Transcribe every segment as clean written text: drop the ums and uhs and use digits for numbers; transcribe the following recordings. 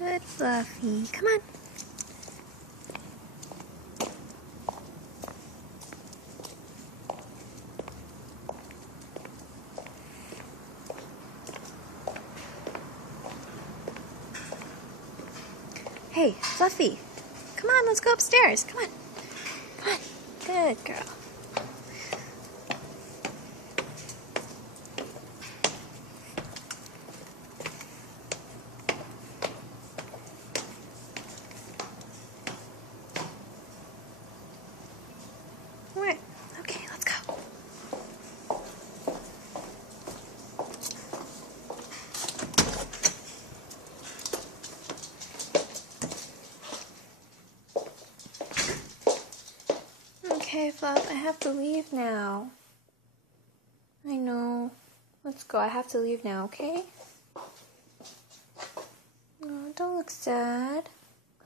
Good, Fluffy. Come on. Hey, Fluffy. Come on, let's go upstairs. Come on. Come on. Good girl. What? Okay, let's go. Okay, Fluff, I have to leave now. I know. Let's go. I have to leave now, okay? Oh, don't look sad.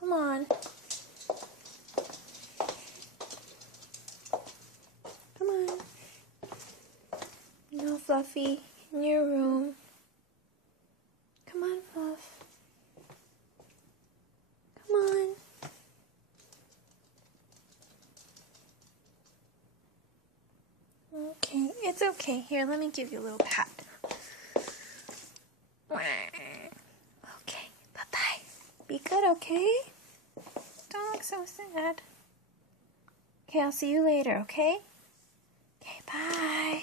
Come on. Come on. No, Fluffy. In your room. Come on, Fluff. Come on. Okay, it's okay. Here, let me give you a little pat. Okay, bye-bye. Be good, okay? Don't look so sad. Okay, I'll see you later, okay? Okay, bye.